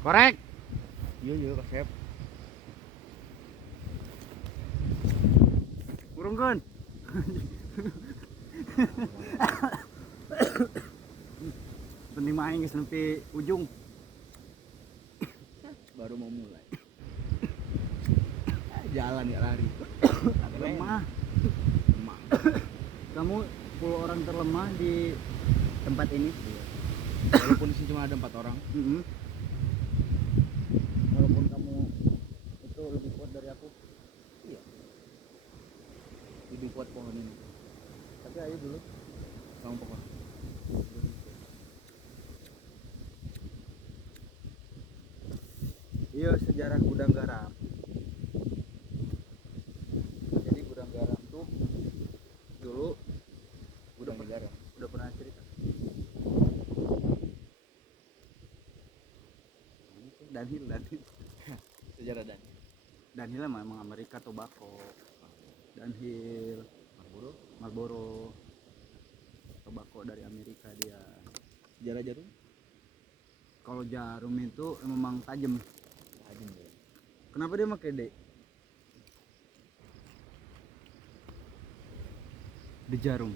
Korek. Iya kasep. Urungkeun. Penting main geus nepi ujung. Baru mau mulai. Jalan ya lari. Lemah. Lemah. Kamu 10 orang terlemah di tempat ini. Walaupun di sini cuma ada 4 orang. Walaupun kamu itu lebih kuat dari aku. Iya. Lebih kuat pohon ini. Tapi ayo dulu. Bang pohon. Iya, sejarah gudang garam. Jadi gudang garam tuh dulu Gudang garam. udah pernah cerita. Danhil. Sejarah dan Danhil memang Amerika Tobacco. Danhil, Marlboro. Tobacco dari Amerika dia. sejarah jarum. Kalau jarum itu memang tajam. Kenapa dia pakai D? Di jarum.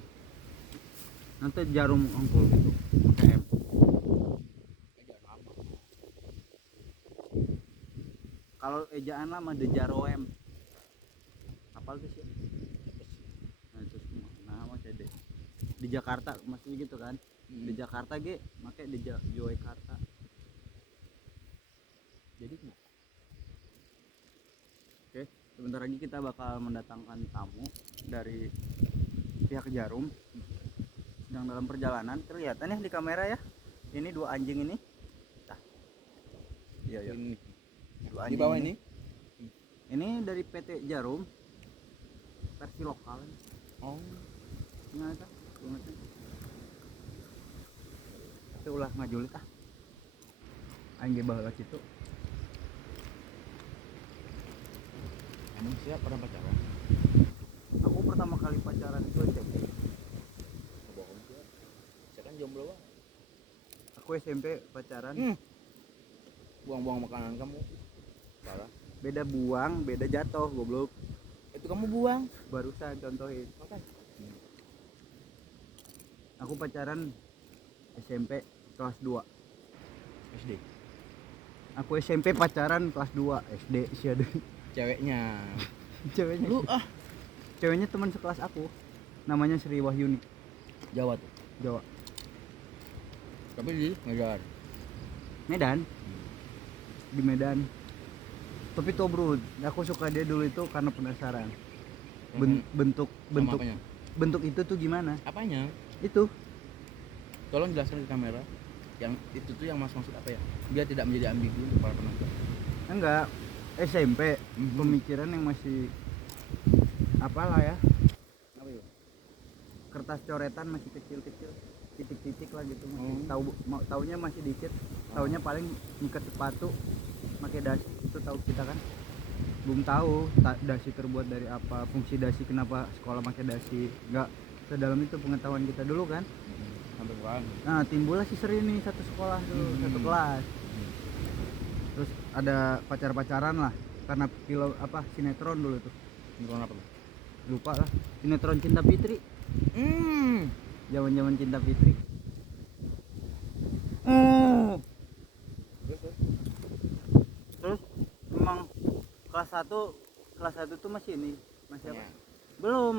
Nanti jarum angkul gitu, pakai M. Kalau ejaan lama de jaroem. Apal tuh sih? Nah itu semua. Nah masih D. Di Jakarta masih gitu kan? Di Jakarta ge pakai di Jakarta. Jadi Oke, sebentar lagi kita bakal mendatangkan tamu dari pihak Jarum. Sedang dalam perjalanan, kelihatan ya di kamera ya. Ini 2 anjing ini. Nah. Iya. ini Dua di anjing bawah ini. Ini dari PT Jarum versi lokal. Oh. Nyata, itu ulah ngajulit ah. Aing ge baheula kitu. Emang siap pernah pacaran? Aku pertama kali pacaran itu SMP. Bohong sih. Saya kan jomblo bang. Aku SMP pacaran. Buang-buang makanan kamu. Salah. Beda buang, beda jatuh, goblok. Itu kamu buang. Barusan contohin. Makan. Aku pacaran SMP kelas 2. SD. Aku SMP pacaran kelas 2 SD sih ada. Ceweknya. Ceweknya. Lu Ceweknya teman sekelas aku. Namanya Sri Wahyuni. Jawa tuh. Jawa. Tapi di Medan. Di Medan. Tapi tuh bro, aku suka dia dulu itu karena penasaran. Bentuk apanya? bentuk itu tuh gimana? Apanya? Itu. Tolong jelaskan ke kamera. Yang itu tuh yang maksud apa ya? Biar tidak menjadi ambigu untuk para penonton. Enggak. SMP, pemikiran yang masih apalah ya? Apa itu? Kertas coretan masih kecil-kecil, titik-titik lah gitu. Taunya masih dikit. Taunya paling nyikat sepatu, pakai dasi. Itu tahu kita kan? Belum tahu dasi terbuat dari apa, fungsi dasi, kenapa sekolah pakai dasi. Enggak sedalam itu pengetahuan kita dulu kan? Sampai sekarang. Nah, timbullah si Sri nih satu sekolah dulu, satu kelas. Terus ada pacar-pacaran lah karena film apa sinetron dulu tuh. Sinetron apa tuh? Lupa lah. Sinetron Cinta Fitri. Zaman-zaman Cinta Fitri. Terus memang kelas 1 tuh masih ini, masih apa? Ya. Belum,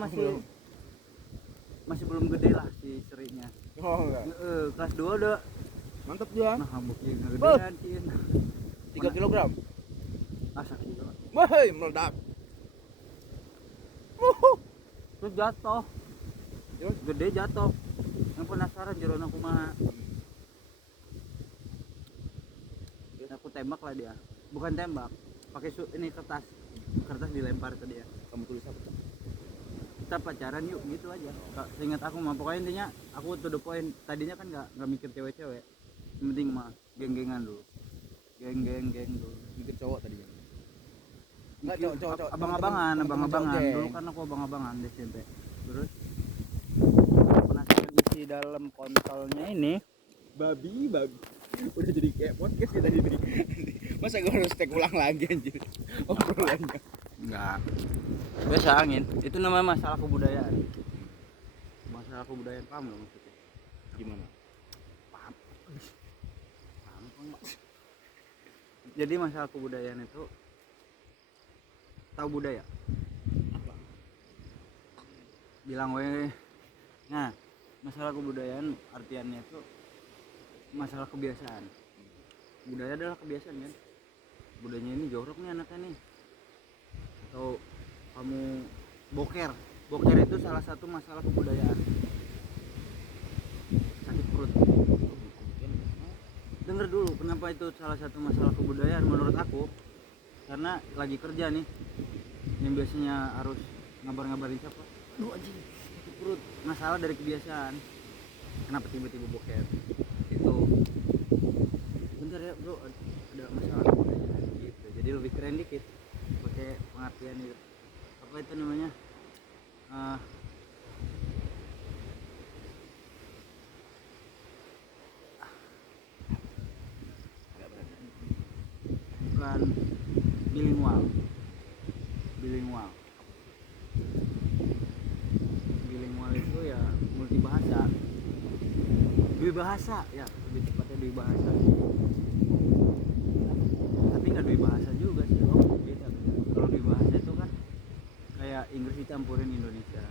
masih belum gede lah si Serinya. Oh enggak. Kelas 2 udah Mantap dia. nah bukti ngegedean sih. 3 kilogram. Asa kilo. Wah, meledak. Terus jatuh. Terus Gede jatuh. Yang penasaran jerona kumaha. Aku tembak lah dia. Bukan tembak, pakai ini kertas dilempar ke dia. kamu tulis apa? Kita pacaran yuk gitu aja. Seingat aku mah pokoknya intinya aku to the point. Tadinya kan nggak mikir cewek-cewek. Yang penting mah geng-gengan dulu. Geng dulu. Mikir cowok tadinya. Enggak, cowok. Abang-abangan dulu kan aku abang-abangan di SMP. Terus penasaran isi dalam kontolnya ini babi. Udah jadi kayak podcast kita ini. Masa gue harus take ulang lagi anjir obrolannya. Enggak. Biasa angin. Itu namanya masalah kebudayaan. Masalah kebudayaan paham nggak maksudnya? Gimana? Paham. Paham apa enggak? Jadi masalah kebudayaan itu tahu budaya. Apa? Bilang weh. Nah, masalah kebudayaan artiannya itu masalah kebiasaan. Budaya adalah kebiasaan kan. Budayanya ini jorok nih anaknya nih. Atau kamu boker. Boker itu salah satu masalah kebudayaan. Sakit perut. Dengar dulu kenapa itu salah satu masalah kebudayaan menurut aku. Karena lagi kerja nih. Yang biasanya harus ngabar-ngabarin siapa? Aduh anjing, sakit perut. Masalah dari kebiasaan. Kenapa tiba-tiba boker? Itu. Bentar ya bro, ada masalah kebudayaan gitu. Jadi lebih keren dikit. Pakai pengertian itu. Apa itu namanya? Bukan bilingual. Bilingual. Bilingual itu ya multibahasa. Dwi bahasa ya, lebih tepatnya dwi bahasa. Tapi nggak dwi bahasa juga sih, beda. Kalau dwi bahasa itu kan kayak Inggris dicampurin Indonesia.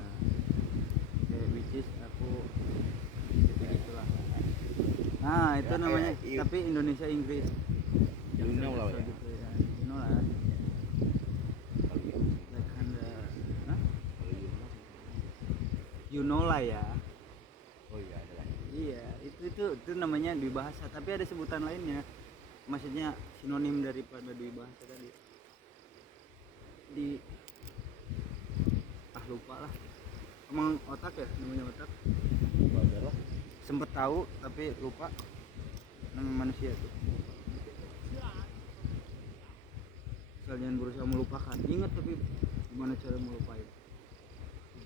Kayak which is aku gitu-gitulah. Nah, itu Ya, namanya kayak tapi Indonesia Inggris. You know lah ya. Gitu ya. You know lah. Like kinda, hah? You know lah ya. Oh iya ada lagi. Iya, itu namanya dwi bahasa, tapi ada sebutan lainnya. Maksudnya sinonim daripada dwi bahasa tadi. Lupa lah. Emang otak ya, namanya otak. Wajar lah. Sempet tahu tapi lupa nama manusia itu. Asal jangan berusaha melupakan. Ingat tapi gimana cara melupain.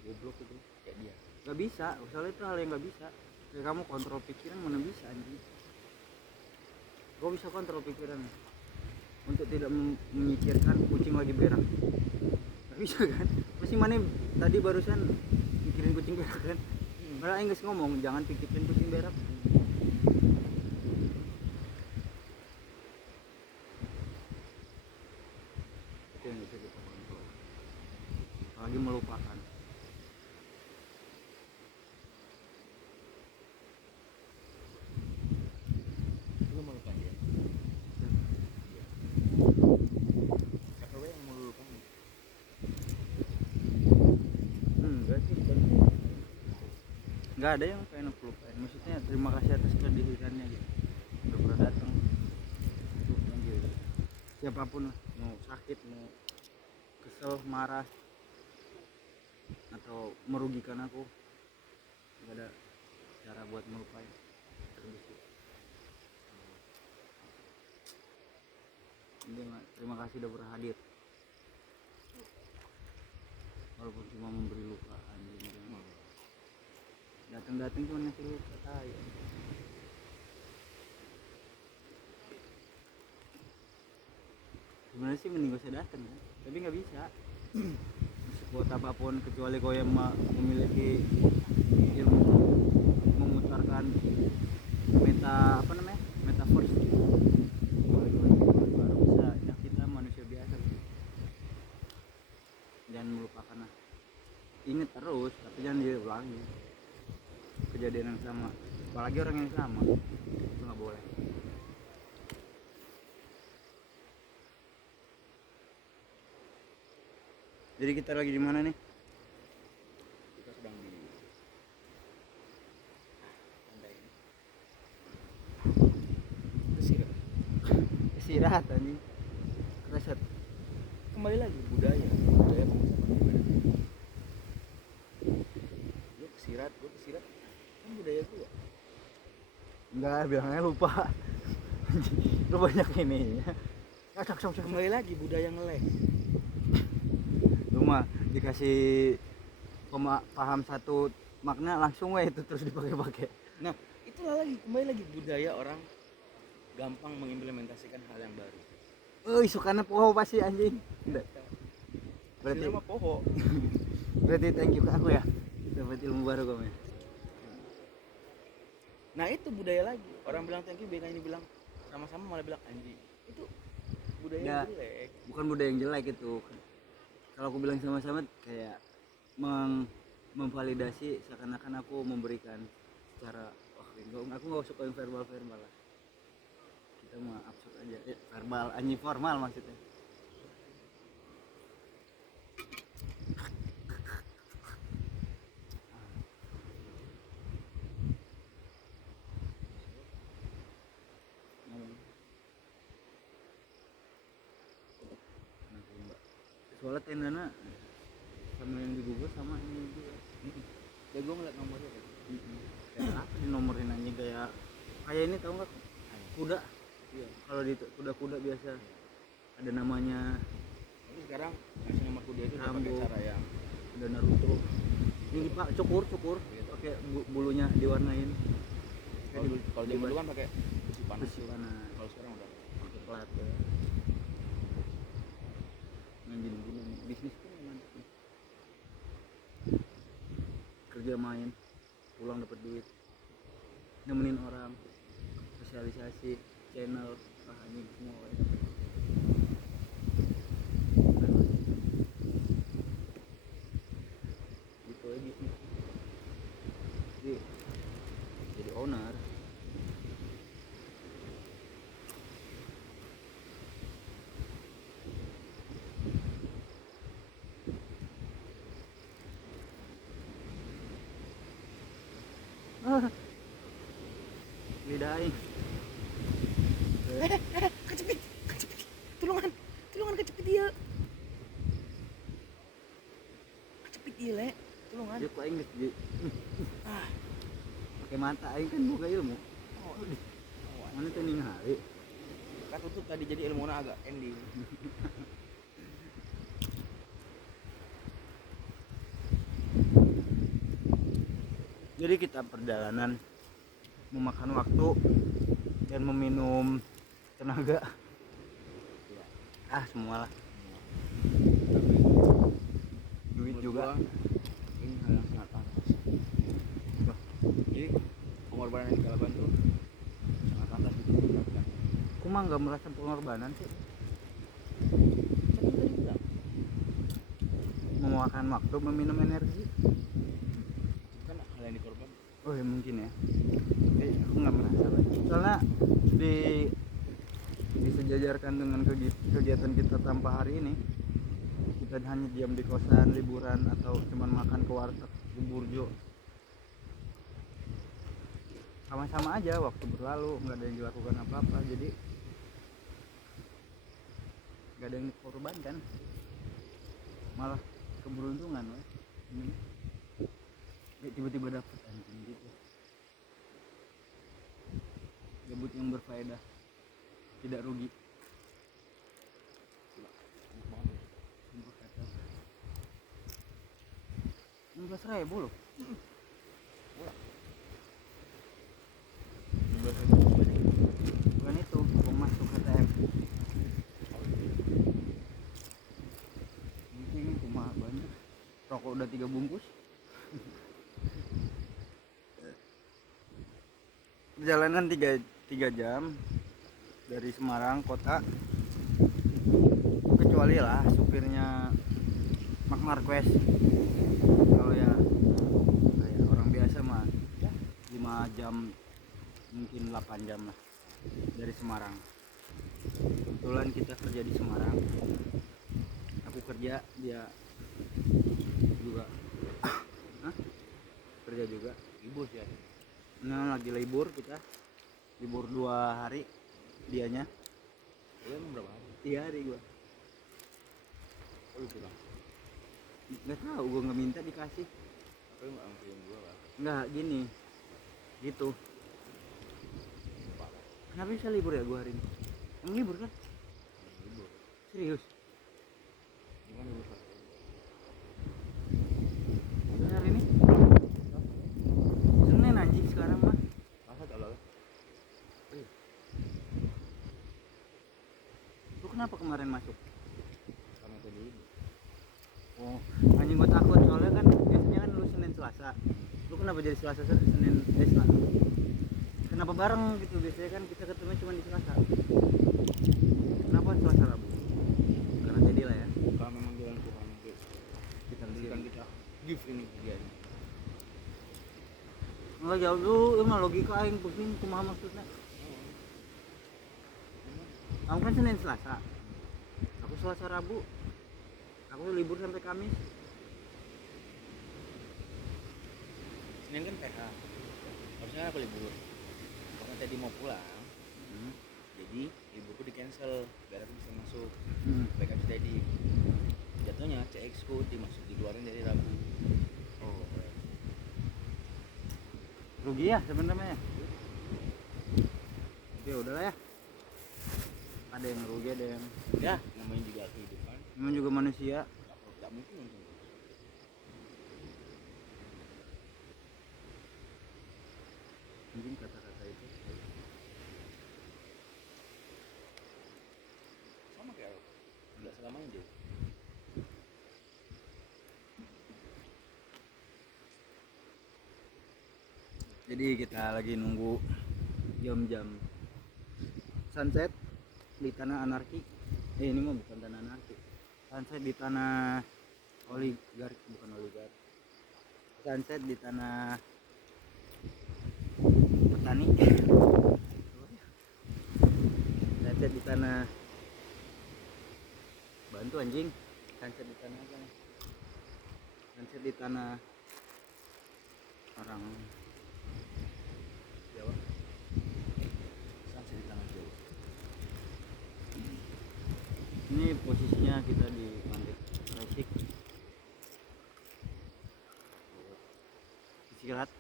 Goblok itu kayak dia. Gak bisa, soalnya itu hal yang gak bisa. Kayak kamu kontrol pikiran mana bisa anjing. Gue bisa kontrol pikiran untuk tidak memikirkan kucing lagi berak. Gak bisa kan? Pasti mana tadi barusan mikirin kucing berak kan? Malah Inggris ngomong jangan pikirin kucing berak. Itu yang bisa kita kontrol. Apalagi melupakan. Lu melupakan dia. Siapa yang mau lupakan? Enggak sih, enggak ada yang pengen aku lupain. Maksudnya terima kasih atas kehadirannya gitu. Udah pernah datang. Gitu. Siapapun lah, mau sakit, mau kesel, marah atau merugikan aku, enggak ada cara buat melupain. Terbisik. Terima kasih udah pernah hadir. Walaupun cuma memberi luka anjing. Datang-datang cuma ngasih luka tai. Sebenarnya sih mending gak usah datang ya, tapi nggak bisa. Sekuat apapun kecuali kau yang memiliki ilmu memutarkan metaverse gitu. Baru bisa ya, kita manusia biasa gitu. Jangan melupakan lah. Ingat terus tapi jangan diulangi kejadian yang sama, apalagi orang yang sama. Itu nggak boleh. Jadi kita lagi di mana nih? Kita sedang di pantai ini. Istirahat anjing. Reset. Kembali lagi budaya pemasaran gimana? Lu kesirat, gue kesirat. Kan budaya gua. Enggak, bilangnya lupa. Lu banyak ini. Kembali lagi budaya ngeleh. Lu mah dikasih paham satu makna langsung itu terus dipakai-pakai. Nah, itulah lagi kembali lagi budaya orang gampang mengimplementasikan hal yang baru. Sukana poho pasti anjing. Udah. Berarti Berarti nama poho. berarti thank you ke aku ya. Dapat ilmu baru kamu. Nah itu budaya lagi. Orang bilang thank you, BK ini bilang sama-sama malah bilang anjing. Itu budaya Ya, yang jelek. bukan budaya yang jelek itu. Kalau aku bilang sama-sama kayak memvalidasi seakan-akan aku memberikan secara aku nggak suka yang verbal lah. Kita mah absurd aja. Verbal anjing formal maksudnya. Soalnya tendana sama yang di Google sama ini juga. Ya gue ngeliat nomornya kan. Kayak apa dinomorin anjing kayak ini tahu nggak kuda? Iya. Kalau di kuda-kuda biasa ada namanya. Tapi sekarang ngasih nomor kuda itu udah pakai Rambo. cara yang Ada Naruto. Ini Pak cukur Gitu. pakai bulunya diwarnain. kalau dia dulu kan pakai besi panas. Besi panas. Kalau sekarang udah Pakai plat ya. Yang gini-gini nih. Bisnis pun mantap nih. Kerja main, pulang dapat duit, nemenin orang, sosialisasi, channel, anjing semua ya. Gitu aja bisnis. Jadi owner. Lidah aing. kecepit. Tulungan kecepit dia. Kecepit dia, Le. Tulungan. Dia kok aing geus Ah, pakai mata aing kan boga ilmu. oh. Mana teh ningali. Kan tutup tadi jadi ilmunya agak ending. Jadi kita perjalanan memakan waktu dan meminum tenaga. Ya. Semualah. Duit Menurut juga. gua, ini hal yang sangat pantas. Jadi pengorbanan yang kita lakukan tuh sangat pantas gitu dilakukan. Aku mah nggak merasa pengorbanan sih. Kan tadi bilang, Memakan waktu, meminum energi. itu kan hal yang dikorban. Oh ya mungkin ya. Aku nggak merasa lagi. Soalnya disejajarkan dengan kegiatan kita tanpa hari ini. Kita hanya diam di kosan, liburan atau cuman makan ke warteg, ke burjo. Sama-sama aja waktu berlalu, nggak ada yang dilakukan apa-apa. Jadi nggak ada yang dikorbankan. Malah keberuntungan weh. Tiba-tiba dapet anjing gitu. Gabut yang berfaedah, tidak rugi. Sumpah kata 16.000 loh. Bukan itu, uang masuk KTM. Mungkin cuma banyak. Rokok udah 3 bungkus. Perjalanan 3 jam dari Semarang kota. Kecuali lah supirnya Mark Marquez. Kalau ya kayak orang biasa mah 5 jam, mungkin 8 jam lah dari Semarang. Kebetulan kita kerja di Semarang. Aku kerja, dia juga kerja juga. Ibu sih ya. Nah lagi libur kita, libur 2 hari dianya. Dia emang berapa hari? 3 hari gua. Oh lu bilang. Nggak tahu, gua nggak minta dikasih. Tapi nggak ngertiin gua lah. Nggak gini, gitu. Kenapa bisa libur ya gua hari ini? Emang libur kan? Libur. Serius? Gimana libur? Udah hari ini? Senin anjing sekarang mah. Masa tak lalu? kenapa kemarin masuk? Karena tadi Oh, anjing gue takut soalnya kan biasanya kan lu Senin Selasa. Lu kenapa jadi Selasa Senin Selasa? Kenapa bareng gitu? Biasanya kan kita ketemu cuma di Selasa. Kenapa Selasa Rabu? Karena jadi lah ya. kalau memang jalan Tuhan itu Kita kan kita give ini bagian. Enggak jauh lu, emang logika aing pusing kumaha maksudnya. Kamu kan Senin Selasa. Aku Selasa Rabu. Aku libur sampai Kamis. Senin kan PH. Harusnya aku libur. Karena tadi mau pulang. Jadi liburku di cancel biar aku bisa masuk. Baik aja tadi. Jatuhnya CX ku dikeluarin dari Rabu. Oh. Rugi ya sebenarnya. Oke, udahlah ya. Ada yang rugi, ada yang Ya, namanya juga kehidupan. memang juga manusia. Gak mungkin untung. Mungkin kata-kata itu. Sama kayak aku. Gak selamanya jauh. Jadi kita lagi nunggu jam-jam sunset di tanah anarki. Ini mah bukan tanah anarki. Sunset di tanah oligarki, bukan oligarki. Sunset di tanah petani. Sunset di tanah bantu anjing. Sunset di tanah apa nih? Sunset di tanah orang Jawa. Sunset di tanah Jawa. Ini posisinya kita di Pantai Resik. Sirat.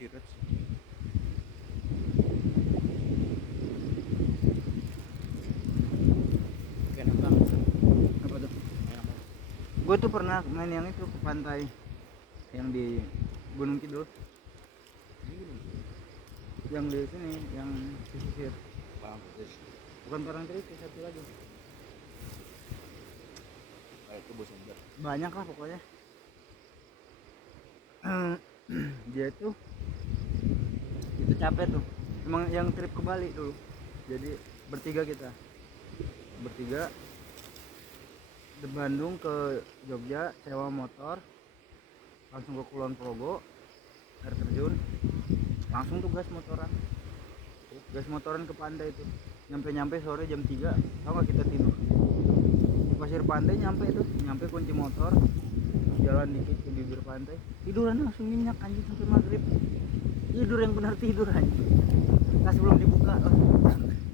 Sirat. Enak banget. Apa tuh? Enak banget. Gue tuh pernah main yang itu ke pantai yang di Gunung Kidul, yang di sini, yang pesisir. Bagus. Bukan Parangtritis, satu lagi. Kayak itu bosan banget. Banyak lah pokoknya. Dia itu capek tuh. Emang yang trip ke Bali dulu. Jadi bertiga kita. Bertiga dari Bandung ke Jogja, sewa motor, langsung ke Kulon Progo, air terjun, langsung tuh gas motoran ke pantai itu. Nyampe sore jam 3, tau gak kita tidur di pasir pantai. Nyampe kunci motor, jalan dikit ke bibir pantai, tiduran langsung nyenyak anjing sampai maghrib. Tidur yang benar tidur anjing, tas belum dibuka lah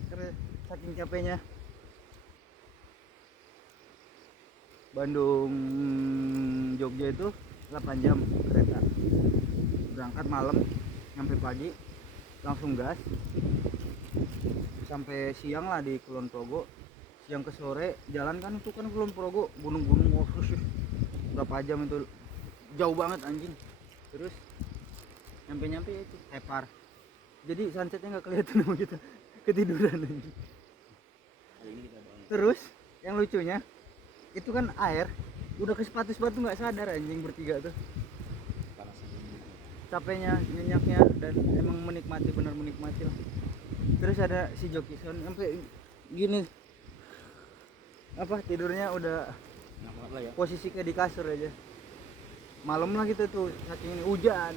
karena saking capeknya. Bandung Jogja itu 8 jam kereta, berangkat malam nyampe pagi langsung gas sampai siang lah di Kulon Progo. Siang ke sore jalan kan, itu kan Kulon Progo gunung-gunung, wah berapa jam itu, jauh banget anjing. Terus nyampe itu Hepar, jadi sunsetnya nggak kelihatan sama kita, ketiduran anjing. Hari ini kita bangun. Terus yang lucunya itu kan air udah ke sepatu nggak sadar anjing, bertiga tuh Panasan ini. capeknya, nyenyaknya, dan emang benar menikmati lah. Terus ada si Jokison sampai gini, apa, tidurnya udah Enak banget lah ya. posisi kayak di kasur aja. Malam lah kita tuh, saking ini hujan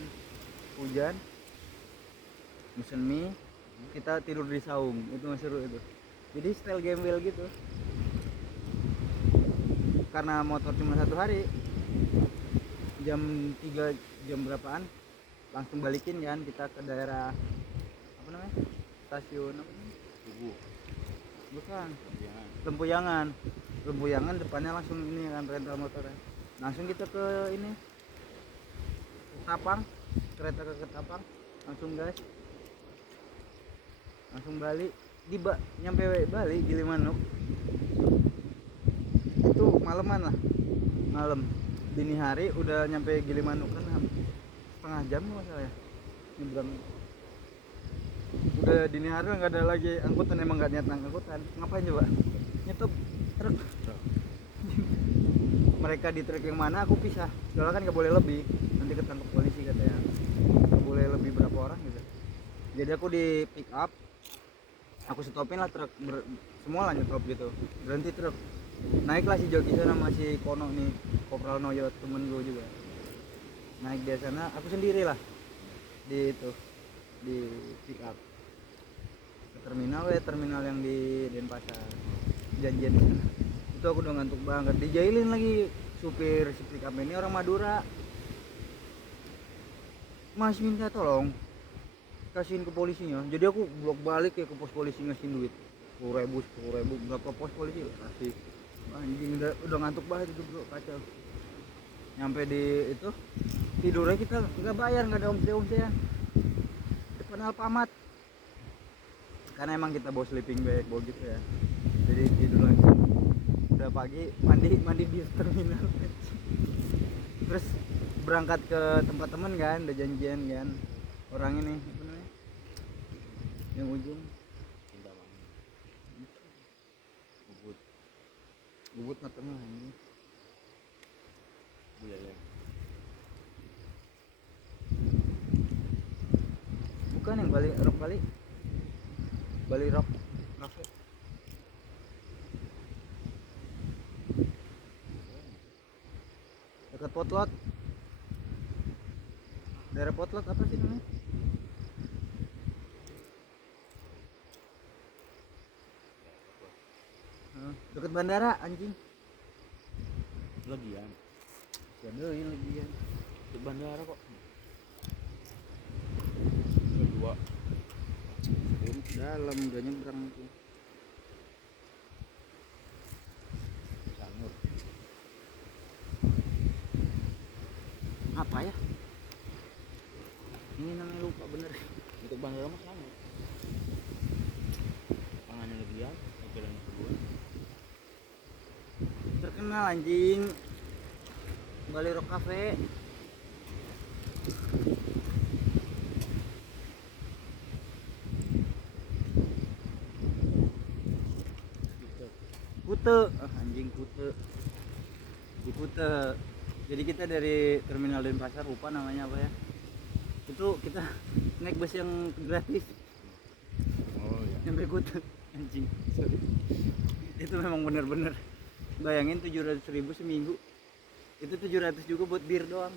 mesen mie, kita tidur di saung. Itu masih seru itu, jadi style gembel gitu. Karena motor cuma 1 hari, jam 3 jam berapaan langsung balikin kan kita ke daerah apa namanya, stasiun apa namanya? Tubuh. Bukan, Jangan. Lempuyangan depannya langsung ini kan rental motornya. Langsung kita ke ini Ketapang, kereta ke Ketapang, langsung gas, langsung balik. Nyampe Bali Gilimanuk itu malaman lah, malam. Dini hari udah nyampe Gilimanuk kan setengah jam nggak salah ya nyebrang. Udah dini hari nggak ada lagi angkutan, emang nggak niat angkutan, ngapain coba nyetop truk. Mereka di truk yang mana, aku pisah. Soalnya kan nggak boleh lebih, nanti ketangkep polisi katanya. Nggak boleh lebih berapa orang gitu. Jadi aku di pick up, aku stopin lah truk, semua lah nyetop gitu. Berhenti truk. Naiklah si joki sana sama si Kono nih, Kopral Noyo temen gue juga. Naik dia sana, aku sendiri lah di itu, di pick up ke terminal yang di Denpasar. Janjian di sana. Itu aku udah ngantuk banget, dijailin lagi supir si pick up ini orang Madura. Mas minta tolong kasihin ke polisinya, jadi aku blok balik ya ke pos polisi ngasihin duit 10.000 berapa pos polisi kasih. Anjing udah ngantuk banget itu bro, kacau. Nyampe di itu tidurnya kita nggak bayar, nggak ada omse-omsean depan Alfamart karena emang kita bawa sleeping bag bawa gitu ya, jadi tidur lagi. Udah pagi mandi di terminal terus berangkat ke tempat temen kan, udah janjian kan orang ini apa namanya yang ujung Cinta banget. bubut matanya ini Buleleng. bukan yang Bali Rock Cafe. Dekat Potlot, daerah Potlot apa sih namanya? Dekat bandara anjing. Legian. Ada ini lagi ya. Di bandara kok. Kedua. Dalam udah nyebrang itu. Sanur. Apa ya? Ini namanya lupa bener. Untuk bandara mah Sanur. Tangannya Legian, jalan kedua. Terkenal anjing. Bali Rock Cafe. Kute, anjing Kute. Di Kute. Jadi kita dari terminal Denpasar, lupa namanya apa ya. Itu kita naik bus yang gratis Oh iya. sampai Kute. Anjing. Sorry. Itu memang bener-bener. Bayangin 700.000 seminggu. Itu 700 juga buat bir doang.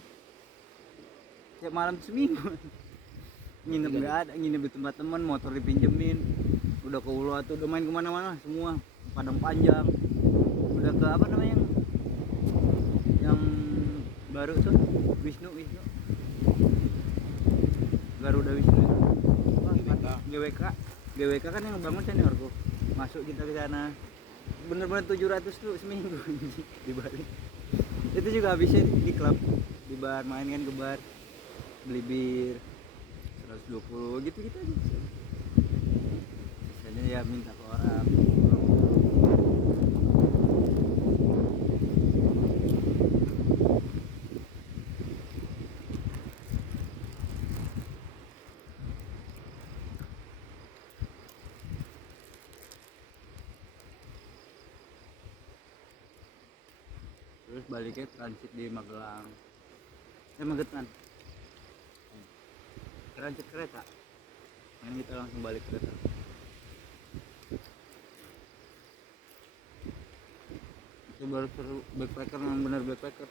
Tiap malam seminggu. Nginep nggak ada, nginep di tempat teman, motor dipinjemin. Udah ke Ulu Atu, udah main kemana-mana semua. Padang Panjang, udah ke apa namanya yang baru tuh Wisnu Garuda Wisnu GWK kan yang bangun seniorku, masuk kita ke sana. Bener-bener 700 tuh seminggu di Bali. Itu juga habisnya di klub, di bar, main kan ke bar, beli bir 120 gitu aja. Biasanya ya minta ke orang. Terus baliknya transit di Magelang, Magetan, transit kereta, ini kita langsung balik kereta. Itu baru seru, backpacker yang benar backpacker.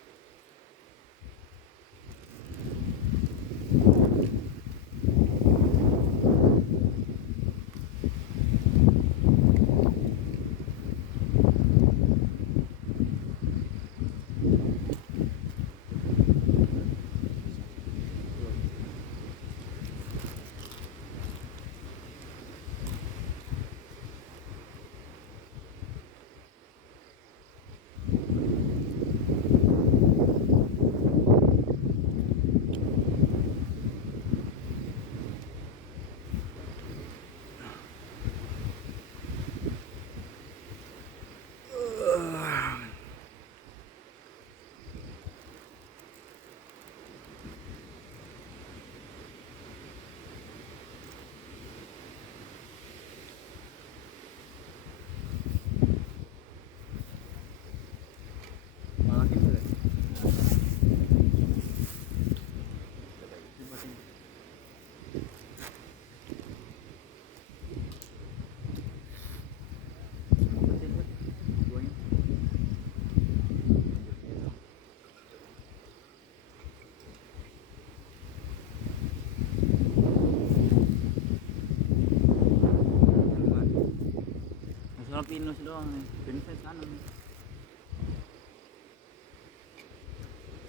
pinus doang nih, pinusnya tanam nih.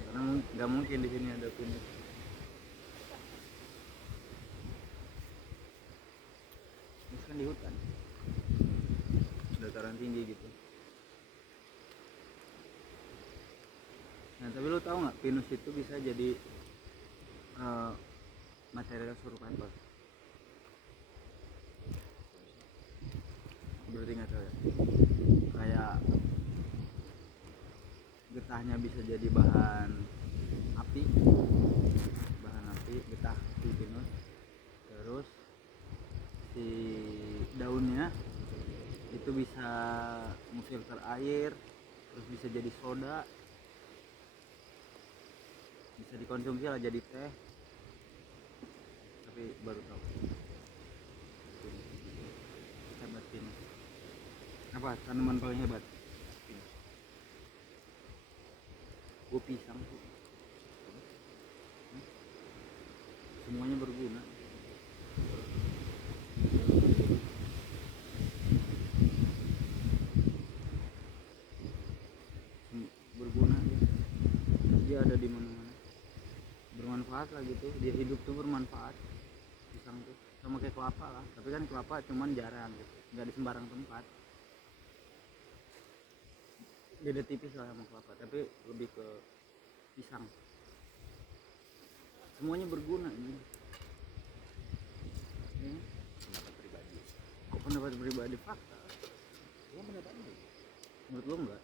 Karena nggak mungkin di sini ada pinus. Pinus kan di hutan, dataran tinggi gitu. Nah tapi lu tahu nggak pinus itu bisa jadi material survival? Berarti nggak tahu ya? Kayak getahnya bisa jadi bahan api, getah di pinus. Terus si daunnya itu bisa memfilter air, terus bisa jadi soda, bisa dikonsumsi lah jadi teh. Tapi baru tahu hebat pinus. Apa tanaman paling hebat? Pinus. Gue pisang tuh. Semuanya berguna. Berguna dia ada di mana-mana, bermanfaat lah gitu. Dia hidup tuh bermanfaat, pisang tuh sama kayak kelapa lah, tapi kan kelapa cuman jarang gitu, nggak di sembarang tempat. Beda tipis lah sama kelapa, tapi lebih ke pisang. Semuanya berguna ini. Ya. Pendapat pribadi. Kok pendapat pribadi? Fakta. Gua pendapat lu. Menurut lo enggak?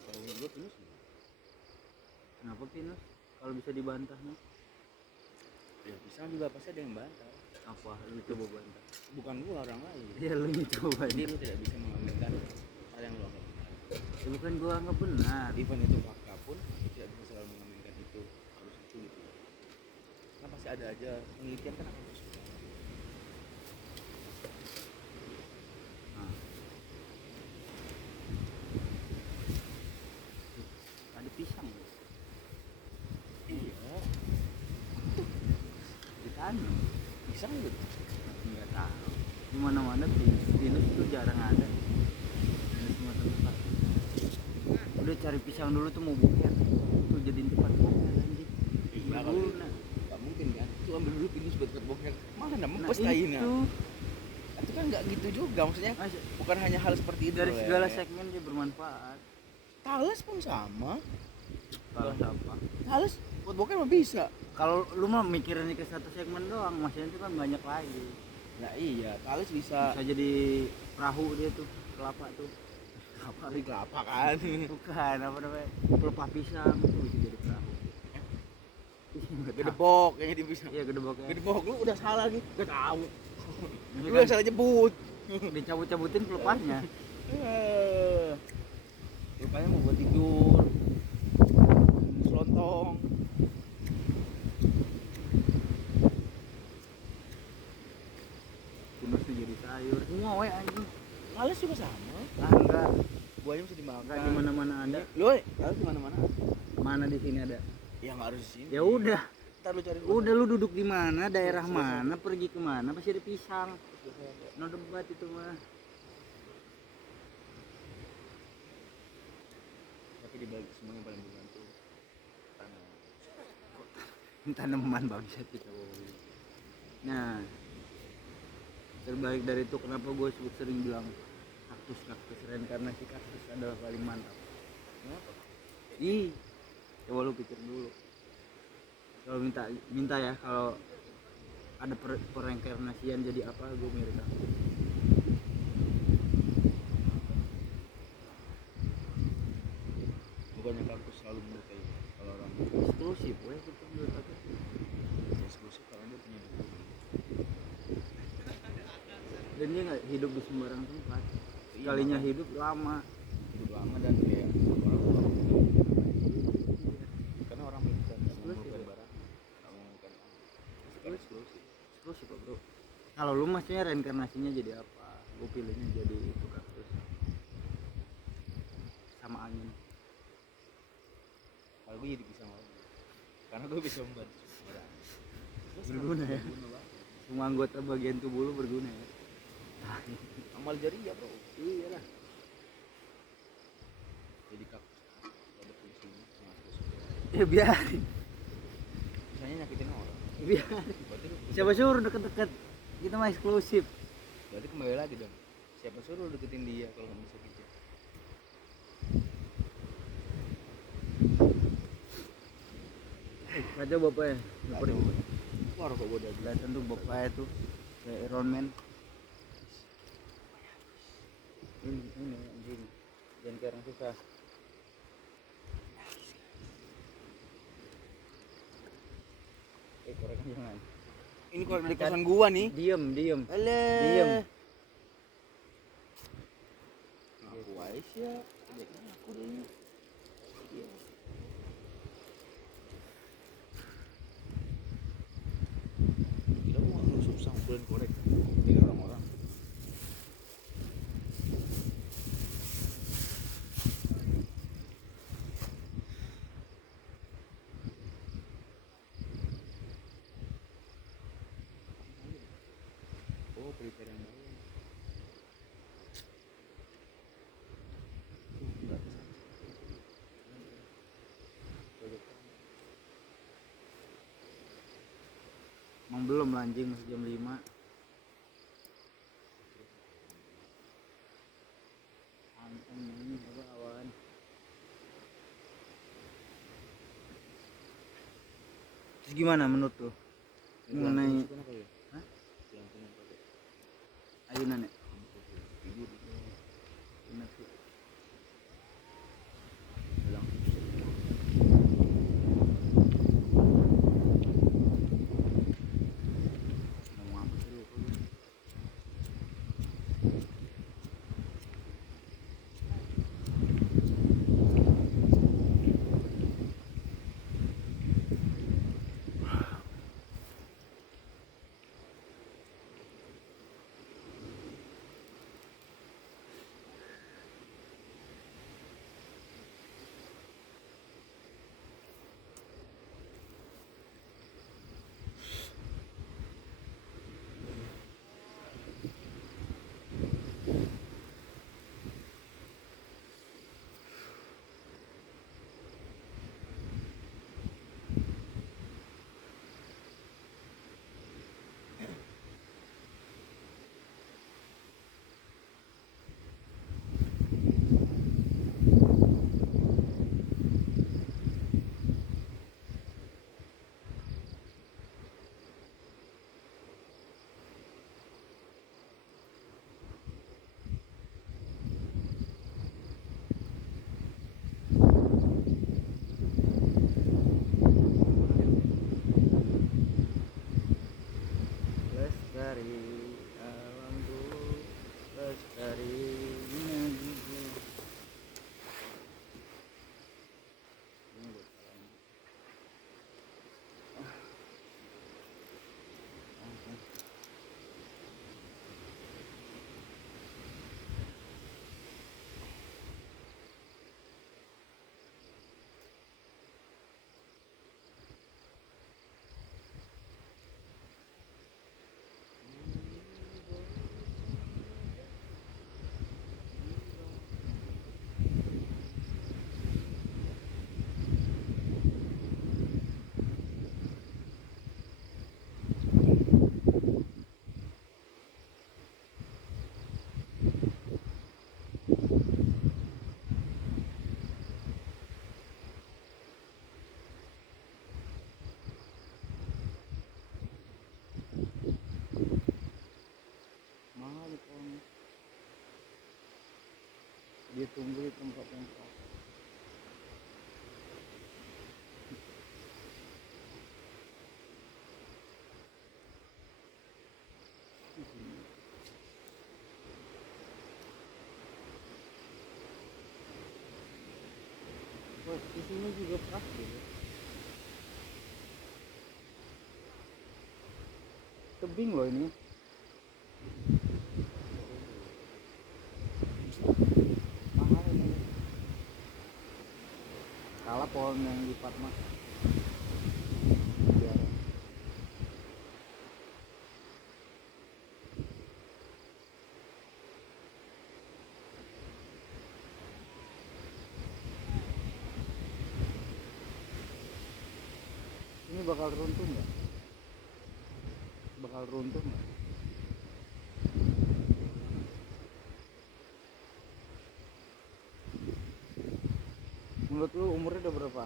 Kalau menurut gua pinus enggak. Kenapa pinus? Kalau bisa dibantahnya? Ya pisang juga pasti ada yang bantah. Apa? Lu coba bantah. Bukan gua, orang lain. Iya lu coba. Jadi lu tidak bisa mengaminkan hal yang lu anggap benar. Ya, bukan gua anggap benar. Even itu fakta pun tidak bisa selalu mengaminkan itu harus itu gitu. Karena pasti ada aja penelitian kan akan terus. Nah. Ada pisang loh. Iya. Ditanam. Pisang gitu. Nggak tahu. Di mana-mana pinus itu jarang ada. Di semua tempat. Udah cari pisang dulu tuh mau buket. Tuh jadiin tempat buket anjing. Iya Berguna. Gak mungkin kan. Itu ambil dulu pinus buat keboknya. Mana Nah, mempes kayaknya. itu Itu kan nggak gitu juga, maksudnya bukan hanya hal seperti itu dari loh, segala ya. segmen dia bermanfaat. Talas pun sama. Kalau apa? Talas buat bokeh mah bisa. Kalau lu mah mikirin ke satu segmen doang, maksudnya itu kan banyak lagi. Nah iya, talas bisa Bisa jadi perahu dia tuh, kelapa tuh. Kelapa dari kelapa kan. bukan apa namanya? Pelepah pisang tuh bisa jadi perahu. Gedebok kayaknya di pisang. Iya gedeboknya. Gedebok lu udah salah nih. Gak tahu. Ini Lu kan yang salah nyebut. dicabut-cabutin pelepahnya. Rupanya mau buat tidur. Selontong. Pinus tuh jadi sayur. Semua we anjing. Talas juga sama. Ah enggak, Buahnya bisa dimakan. enggak di mana-mana ada. Lu talas di mana-mana. Mana di sini ada? Ya nggak harus di sini. Ya udah. Ntar lu cari Udah lu duduk di mana, daerah mana, pergi kemana, pasti ada pisang. No debat itu mah. Tapi di balik semua yang paling membantu tanam. Tanaman bangsat kita bawa. Nah, terbalik dari itu kenapa gue sering bilang kaktus reinkarnasi kaktus adalah paling mantap. Kenapa? Ih, coba lu pikir dulu. Kalau minta ya, kalau ada pereinkarnasian jadi apa, gue milih kaktus. Bukannya kaktus selalu menyukai kalau orang Eksklusif, weh itu menurut aku. eksklusif kalau dia punya duit. Dan dia nggak hidup di sembarang tempat. Iya, Kalinya makanya. hidup lama. Hidup lama dan kayak orang tua. Karena orang pintar nggak memerlukan barang, nggak memerlukan bukan eksklusif. Eksklusif kok bro. Kalau lu maksudnya reinkarnasinya jadi apa? Gue pilihnya jadi itu kaktus. Sama angin. Kalau gue jadi pisang lagi, karena gue bisa membantu orang. Berguna ya. Semua anggota bagian tubuh lu berguna ya. Amal jariah bro. Iyalah. Jadi kakus ada fungsinya ngakus. Ya biarin. Misalnya nyakitin orang. Biarin. Berarti Siapa suruh deket-deket? Kita mah eksklusif. berarti kembali lagi dong. Siapa suruh lu deketin dia kalau nggak bisa gitu? Raja bapaknya. Aduh. Wah rokok gua udah Kelihatan tuh bapaknya tuh kayak Iron Man. Ini anjing. Jangan kayak orang susah. Korekan jangan. ini kok dari kosan gua nih. Diem. Diem. Diem. Ngaku Aisyah, sebaiknya aku dulu. Iya. Gila gua nggak susah ngumpulin korek dari orang-orang. Oh, prepare yang baru. Emang belum lah, anjing, masih jam 5. Anteng ini apa awan. Terus gimana menurut tuh? Mengenai hah? Ayunan ya? Bener sih. Ngomong apa sih lu? Lestari alam dulu, lestari negeri. Ini buat kalian. Mahal kan. Dia tunggu di tempat yang pas. Posisinya juga pas ya. Tebing loh ini. Mahal ini. Kalah pohon yang lipat mah. Biar bakal runtuh nggak? Bakal runtuh nggak? Menurut lu umurnya udah berapa?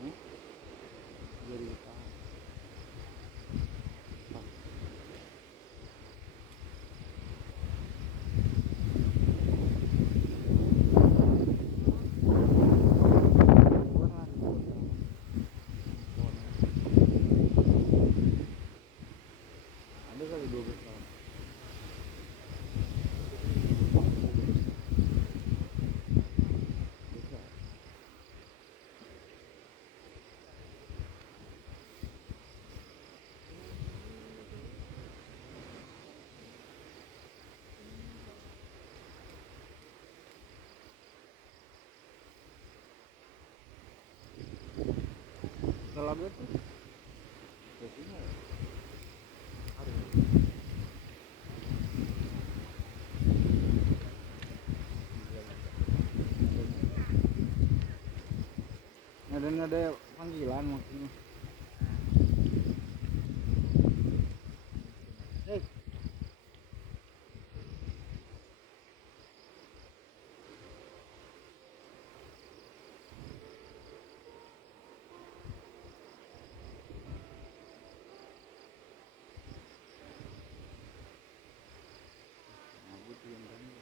Hmm? 2000 tahun. Ribuan lah, ribuan tahun. Ada kali 12 tahun. Bisa. Kalau gue tuh biasanya nggak ada panggilan maksudnya. Hey. Nah, gitu yang